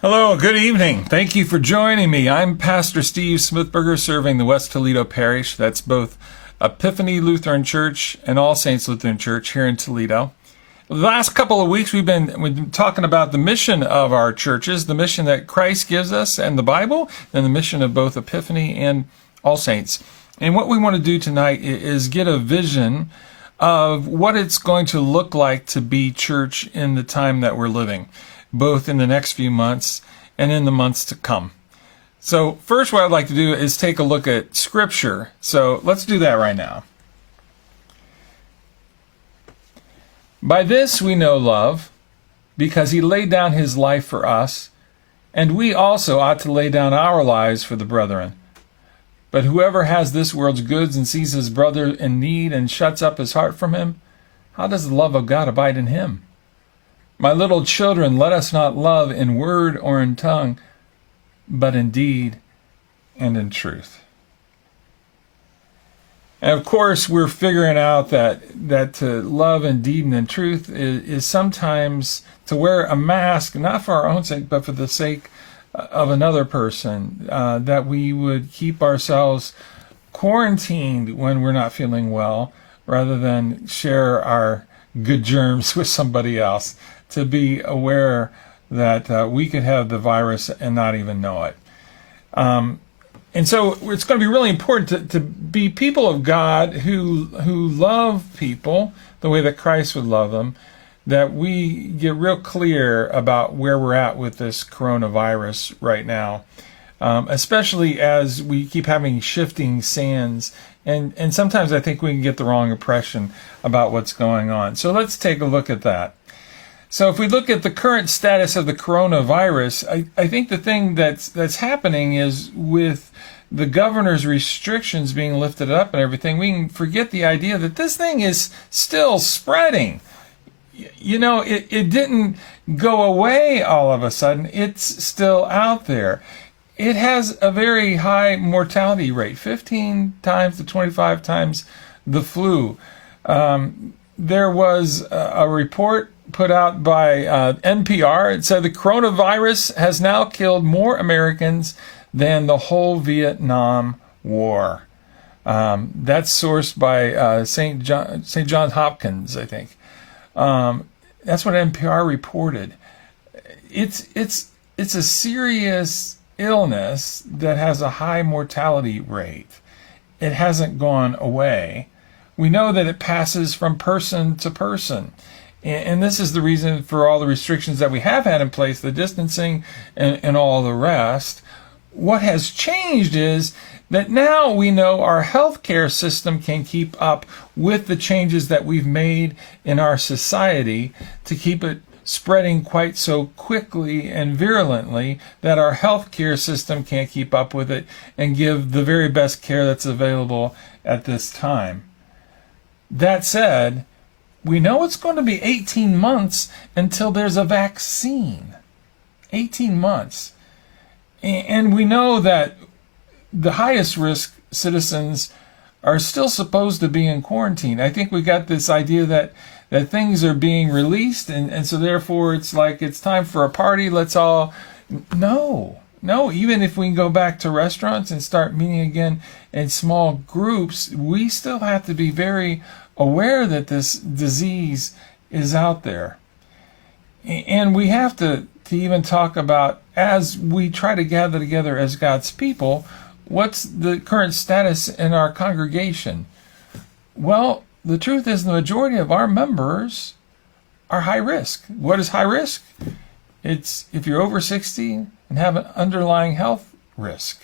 Hello, good evening. Thank you for joining me. I'm Pastor Steve Smithberger, serving the West Toledo Parish. That's both Epiphany Lutheran Church and All Saints Lutheran Church here in Toledo. The last couple of weeks, we've been talking about the mission of our churches, the mission that Christ gives us and the Bible, and the mission of both Epiphany and All Saints. And what we want to do tonight is get a vision of what it's going to look like to be church in the time that we're living, both in the next few months and in the months to come. So first, what I'd like to do is take a look at Scripture. So let's do that right now. By this we know love, because he laid down his life for us, and we also ought to lay down our lives for the brethren. But whoever has this world's goods and sees his brother in need and shuts up his heart from him, how does the love of God abide in him? My little children, let us not love in word or in tongue, but in deed and in truth. And of course, we're figuring out that to love in deed and in truth is sometimes to wear a mask, not for our own sake, but for the sake of another person, that we would keep ourselves quarantined when we're not feeling well, rather than share our good germs with somebody else, to be aware that we could have the virus and not even know it. And so it's going to be really important to be people of God who love people the way that Christ would love them, that we get real clear about where we're at with this coronavirus right now, especially as we keep having shifting sands. And sometimes I think we can get the wrong impression about what's going on. So let's take a look at that. So if we look at the current status of the coronavirus, I think the thing that's happening is with the governor's restrictions being lifted up and everything, we can forget the idea that this thing is still spreading. You know, it didn't go away all of a sudden. It's still out there. It has a very high mortality rate, 15 times to 25 times the flu. There was a report put out by NPR. It said the coronavirus has now killed more Americans than the whole Vietnam War. That's sourced by St. Johns Hopkins, I think. That's what NPR reported. It's a serious illness that has a high mortality rate. It hasn't gone away. We know that it passes from person to person. And this is the reason for all the restrictions that we have had in place, the distancing and all the rest. What has changed is that now we know our healthcare system can keep up with the changes that we've made in our society to keep it spreading quite so quickly and virulently that our healthcare system can't keep up with it and give the very best care that's available at this time. That said, we know it's going to be 18 months until there's a vaccine. 18 months. And we know that the highest risk citizens are still supposed to be in quarantine. I think we got this idea that things are being released, and so therefore it's like it's time for a party, let's all... No, even if we can go back to restaurants and start meeting again in small groups, we still have to be very aware that this disease is out there. And we have to even talk about, as we try to gather together as God's people, what's the current status in our congregation? Well, the truth is the majority of our members are high risk. What is high risk? It's if you're over 60 and have an underlying health risk.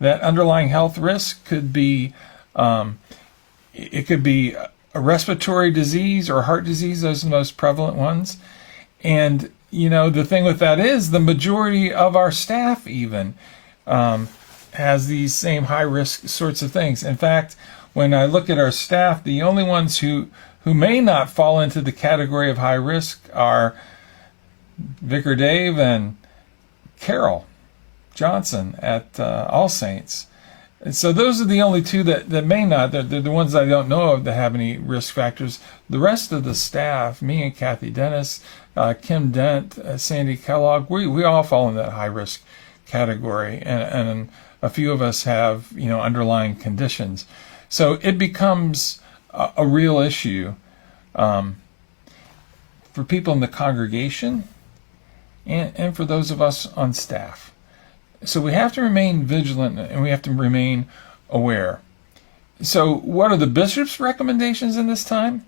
That underlying health risk could be, it could be a respiratory disease or heart disease. Those are the most prevalent ones. And, you know, the thing with that is the majority of our staff even has these same high risk sorts of things. In fact, when I look at our staff, the only ones who may not fall into the category of high risk are Vicar Dave and Carol Johnson at All Saints. And so those are the only two that may not. They're the ones I don't know of that have any risk factors. The rest of the staff, me and Kathy Dennis, Kim Dent, Sandy Kellogg, we all fall in that high risk category, and a few of us have, you know, underlying conditions. So it becomes a real issue for people in the congregation and for those of us on staff. So we have to remain vigilant and we have to remain aware. So what are the bishop's recommendations in this time?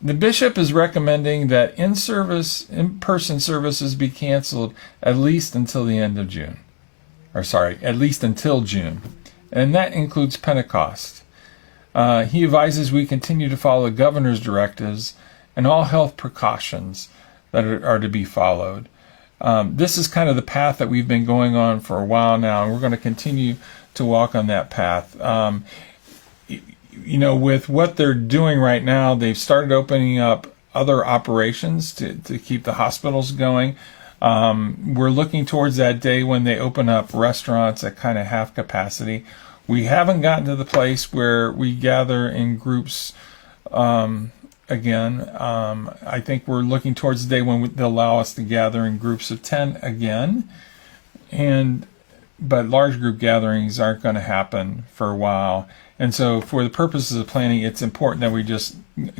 The bishop is recommending that in-person services be canceled at least until the end of June. At least until June. And that includes Pentecost. He advises we continue to follow the governor's directives and all health precautions that are to be followed. This is kind of the path that we've been going on for a while now, and we're going to continue to walk on that path. You know, with what they're doing right now, they've started opening up other operations to keep the hospitals going. We're looking towards that day when they open up restaurants at kind of half capacity. We haven't gotten to the place where we gather in groups again. I think we're looking towards the day when they'll allow us to gather in groups of 10 again. But large group gatherings aren't going to happen for a while. And so for the purposes of planning, it's important that we just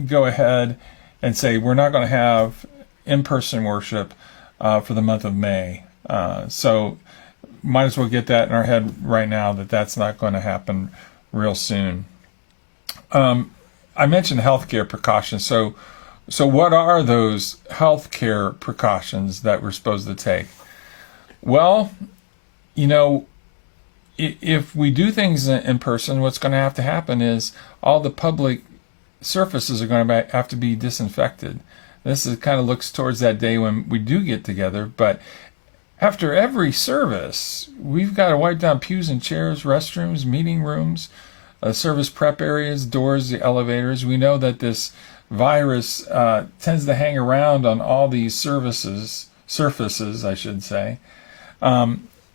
go ahead and say we're not going to have in-person worship for the month of May. So might as well get that in our head right now that that's not going to happen real soon. I mentioned healthcare precautions. So what are those healthcare precautions that we're supposed to take? Well, you know, if we do things in person, what's going to happen is all the public surfaces are going to have to be disinfected. This kind of looks towards that day when we do get together, but after every service, we've got to wipe down pews and chairs, restrooms, meeting rooms, service prep areas, doors, the elevators. We know that this virus tends to hang around on all these surfaces, I should say.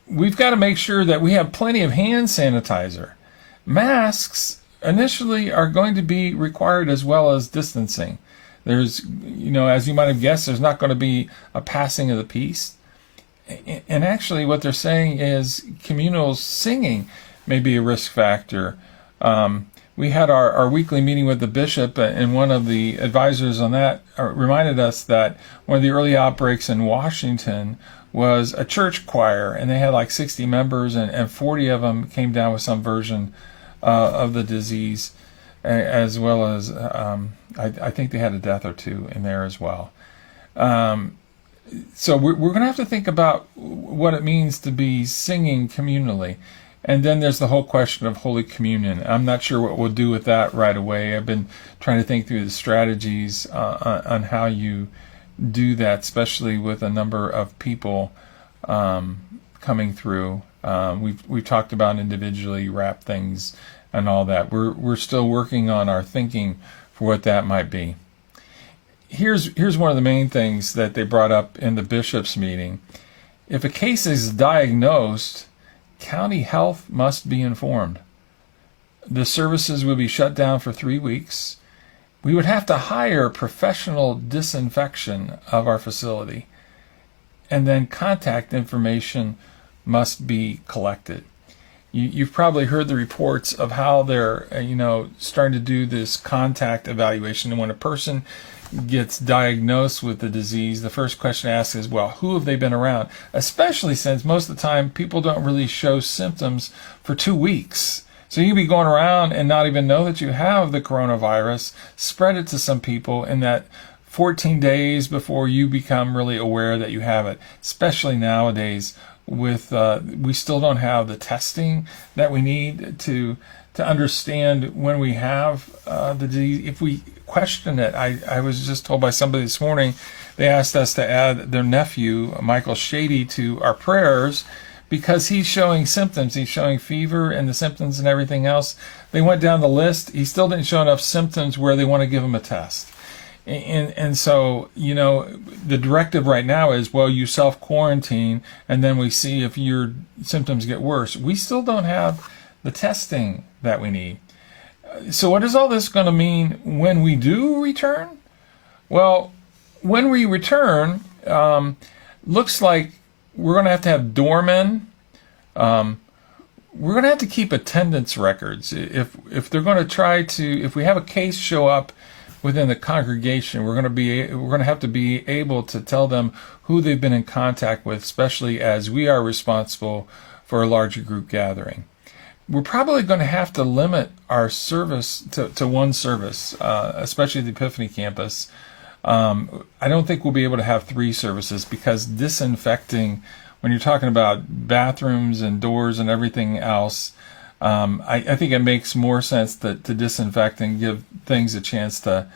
We've got to make sure that we have plenty of hand sanitizer. Masks initially are going to be required as well as distancing. There's, as you might have guessed, there's not going to be a passing of the peace. And actually what they're saying is communal singing may be a risk factor. We had our weekly meeting with the bishop, and one of the advisors on that reminded us that one of the early outbreaks in Washington was a church choir, and they had like 60 members, and 40 of them came down with some version of the disease, as well as I think they had a death or two in there as well. So we're going to have to think about what it means to be singing communally. And then there's the whole question of Holy Communion. I'm not sure what we'll do with that right away. I've been trying to think through the strategies on how you do that, especially with a number of people coming through. We've talked about individually wrap things and all that. We're still working on our thinking for what that might be. Here's one of the main things that they brought up in the bishop's meeting. If a case is diagnosed, county health must be informed. The services will be shut down for 3 weeks. We would have to hire professional disinfection of our facility. And then contact information must be collected. You've probably heard the reports of how they're, starting to do this contact evaluation. And when a person gets diagnosed with the disease, the first question asked is, well, who have they been around? Especially since most of the time people don't really show symptoms for 2 weeks. So you can be going around and not even know that you have the coronavirus, spread it to some people in that 14 days before you become really aware that you have it, especially nowadays with we still don't have the testing that we need to understand when we have the disease. If we question it, I was just told by somebody this morning, they asked us to add their nephew, Michael Shady, to our prayers because he's showing symptoms. He's showing fever and the symptoms and everything else. They went down the list. He still didn't show enough symptoms where they want to give him a test. And so, the directive right now is, well, you self-quarantine, and then we see if your symptoms get worse. We still don't have the testing that we need. So what is all this going to mean when we do return? Well, when we return, looks like we're going to have doormen. We're going to have to keep attendance records. If they're going to try to, if we have a case show up within the congregation, we're going to have to be able to tell them who they've been in contact with, especially as we are responsible for a larger group gathering. We're probably going to have to limit our service to one service, especially the Epiphany campus. I don't think we'll be able to have 3 services because disinfecting, when you're talking about bathrooms and doors and everything else, I think it makes more sense to disinfect and give things a chance to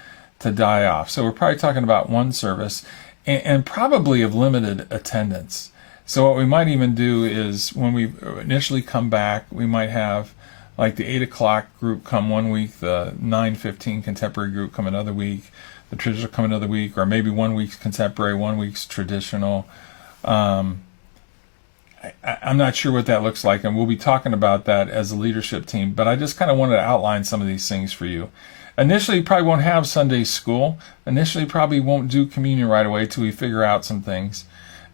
die off. So we're probably talking about 1 service and probably of limited attendance. So what we might even do is when we initially come back, we might have like the 8 o'clock group come one week, the 9:15 contemporary group come another week, the traditional come another week, or maybe 1 week's contemporary, 1 week's traditional. I'm not sure what that looks like, and we'll be talking about that as a leadership team, but I just kind of wanted to outline some of these things for you. Initially, probably won't have Sunday school. Initially, probably won't do communion right away till we figure out some things.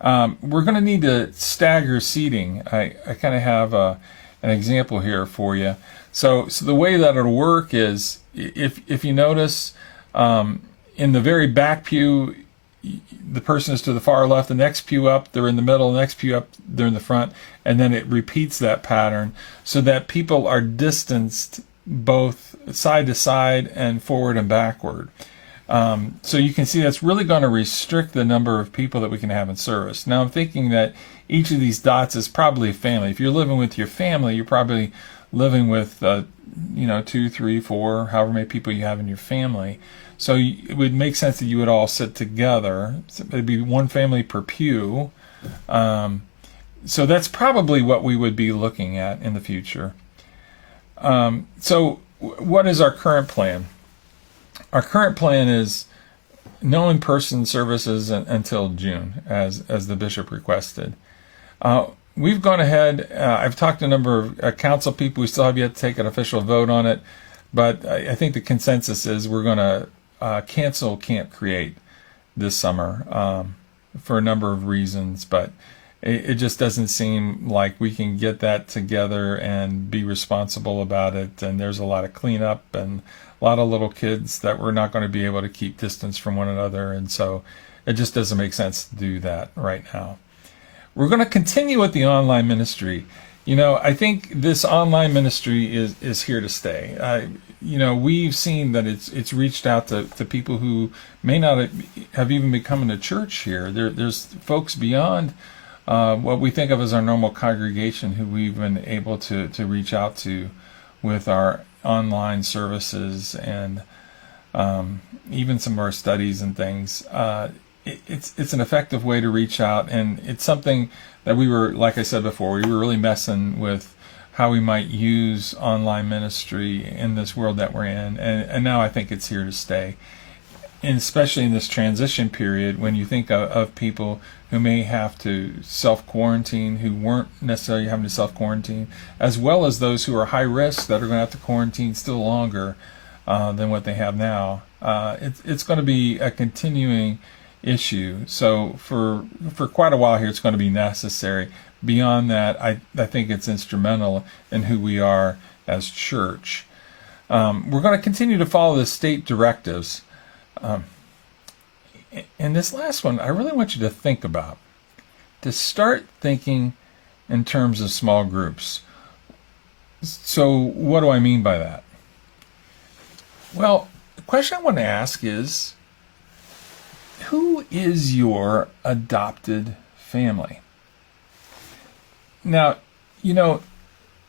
We're going to need to stagger seating. I kind of have an example here for you. So the way that it'll work is, if you notice, in the very back pew, the person is to the far left, the next pew up, they're in the middle, the next pew up, they're in the front, and then it repeats that pattern so that people are distanced both side to side and forward and backward. So you can see that's really going to restrict the number of people that we can have in service. Now I'm thinking that each of these dots is probably a family. If you're living with your family, you're probably living with 2, 3, 4, however many people you have in your family. So it would make sense that you would all sit together. So it'd be one family per pew. So that's probably what we would be looking at in the future. So what is our current plan? Our current plan is no in-person services until June, as the bishop requested. We've gone ahead. I've talked to a number of council people. We still have yet to take an official vote on it, but I think the consensus is we're going to cancel Camp Create this summer for a number of reasons, but it just doesn't seem like we can get that together and be responsible about it. And there's a lot of cleanup and a lot of little kids that we're not going to be able to keep distance from one another. And so it just doesn't make sense to do that right now. We're going to continue with the online ministry. I think this online ministry is here to stay. We've seen that it's reached out to people who may not have even been coming to church here. There's folks beyond what we think of as our normal congregation who we've been able to reach out to with our online services and even some of our studies and things. It's an effective way to reach out, and it's something that we were, like I said before, we were really messing with how we might use online ministry in this world that we're in, and now I think it's here to stay. And especially in this transition period, when you think of people who may have to self-quarantine, who weren't necessarily having to self-quarantine, as well as those who are high risk that are going to have to quarantine still longer than what they have now. It's going to be a continuing issue. So for quite a while here, it's going to be necessary. Beyond that, I think it's instrumental in who we are as church. We're going to continue to follow the state directives. And this last one, I really want you to think about. To start thinking in terms of small groups. So what do I mean by that? Well, the question I want to ask is, who is your adopted family? Now,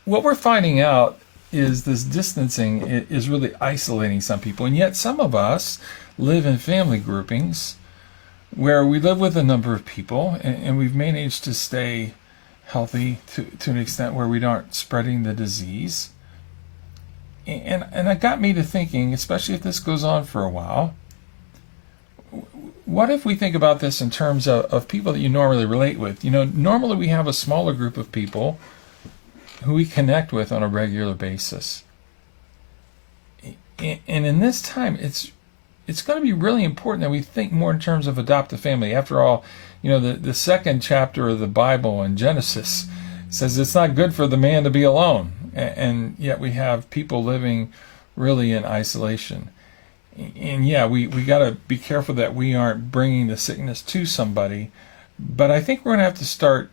what we're finding out is this distancing is really isolating some people, and yet some of us live in family groupings where we live with a number of people, and we've managed to stay healthy to an extent where we aren't spreading the disease. And it got me to thinking, especially if this goes on for a while, what if we think about this in terms of people that you normally relate with? Normally we have a smaller group of people who we connect with on a regular basis. And in this time, it's going to be really important that we think more in terms of adoptive family. After all, the second chapter of the Bible in Genesis says it's not good for the man to be alone. And yet we have people living really in isolation. And yeah, we got to be careful that we aren't bringing the sickness to somebody. But I think we're going to have to start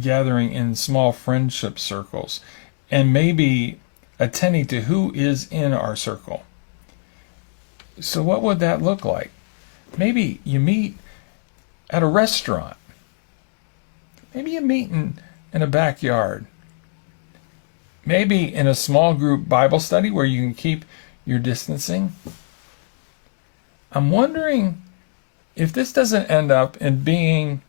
gathering in small friendship circles and maybe attending to who is in our circle. So what would that look like? Maybe you meet at a restaurant. Maybe you meet in a backyard. Maybe in a small group Bible study where you can keep your distancing. I'm wondering if this doesn't end up in being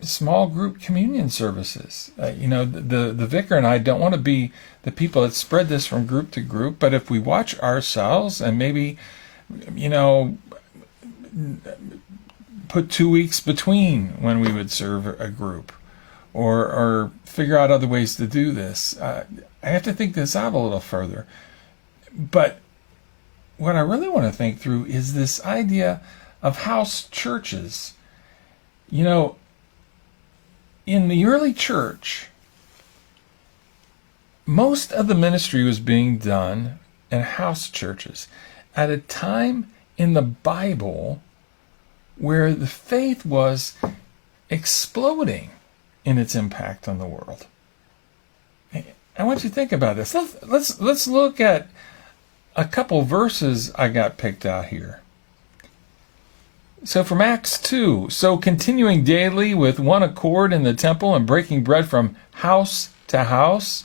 small group communion services. The vicar and I don't want to be the people that spread this from group to group, but if we watch ourselves and maybe, put 2 weeks between when we would serve a group, or figure out other ways to do this. I have to think this out a little further. But what I really want to think through is this idea of house churches. In the early church, most of the ministry was being done in house churches at a time in the Bible where the faith was exploding in its impact on the world. I want you to think about this. Let's look at a couple verses I got picked out here. So from Acts 2, so continuing daily with one accord in the temple and breaking bread from house to house,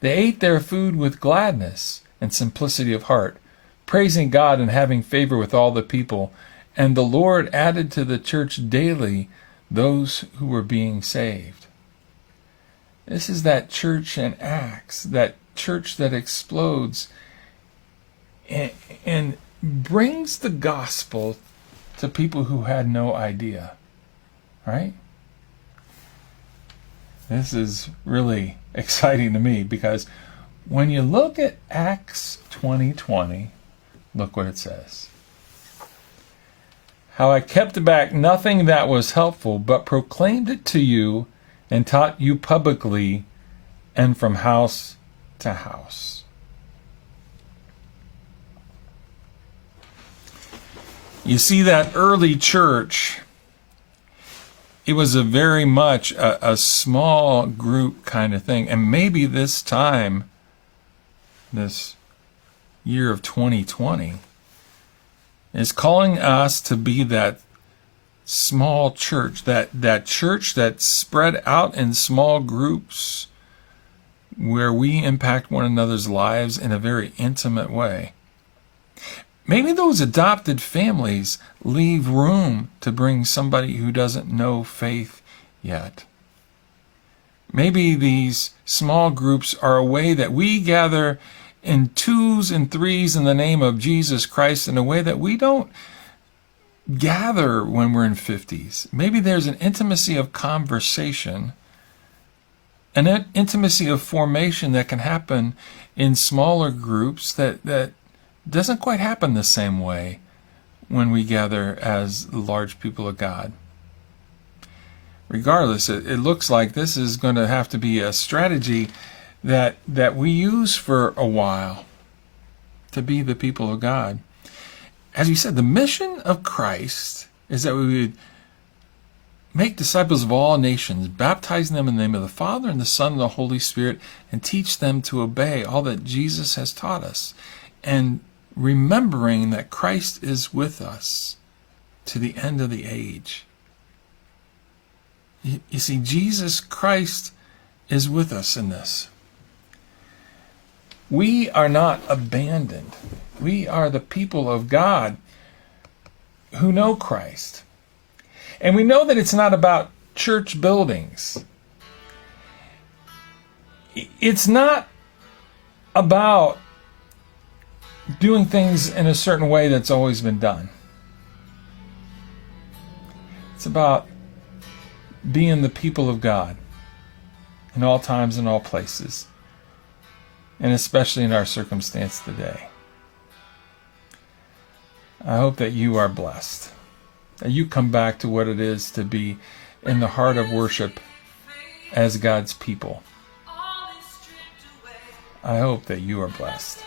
they ate their food with gladness and simplicity of heart, praising God and having favor with all the people. And the Lord added to the church daily those who were being saved. This is that church in Acts, that church that explodes and brings the gospel to people who had no idea, right? This is really exciting to me, because when you look at Acts 20:20, look what it says. How I kept back nothing that was helpful, but proclaimed it to you and taught you publicly and from house to house. You see, that early church, it was a very much a small group kind of thing. And maybe this time, this year of 2020, is calling us to be that small church, that church that's spread out in small groups where we impact one another's lives in a very intimate way. Maybe those adopted families leave room to bring somebody who doesn't know faith yet. Maybe these small groups are a way that we gather in twos and threes in the name of Jesus Christ in a way that we don't gather when we're in 50s. Maybe there's an intimacy of conversation, an intimacy of formation that can happen in smaller groups that doesn't quite happen the same way when we gather as large people of God. Regardless, it looks like this is going to have to be a strategy that we use for a while to be the people of God. As we said, the mission of Christ is that we would make disciples of all nations, baptizing them in the name of the Father and the Son and the Holy Spirit, and teach them to obey all that Jesus has taught us. And remembering that Christ is with us to the end of the age. You see, Jesus Christ is with us in this. We are not abandoned. We are the people of God who know Christ. And we know that it's not about church buildings. It's not about doing things in a certain way that's always been done. It's about being the people of God in all times and all places, and especially in our circumstance today. I hope that you are blessed, that you come back to what it is to be in the heart of worship as God's people. I hope that you are blessed.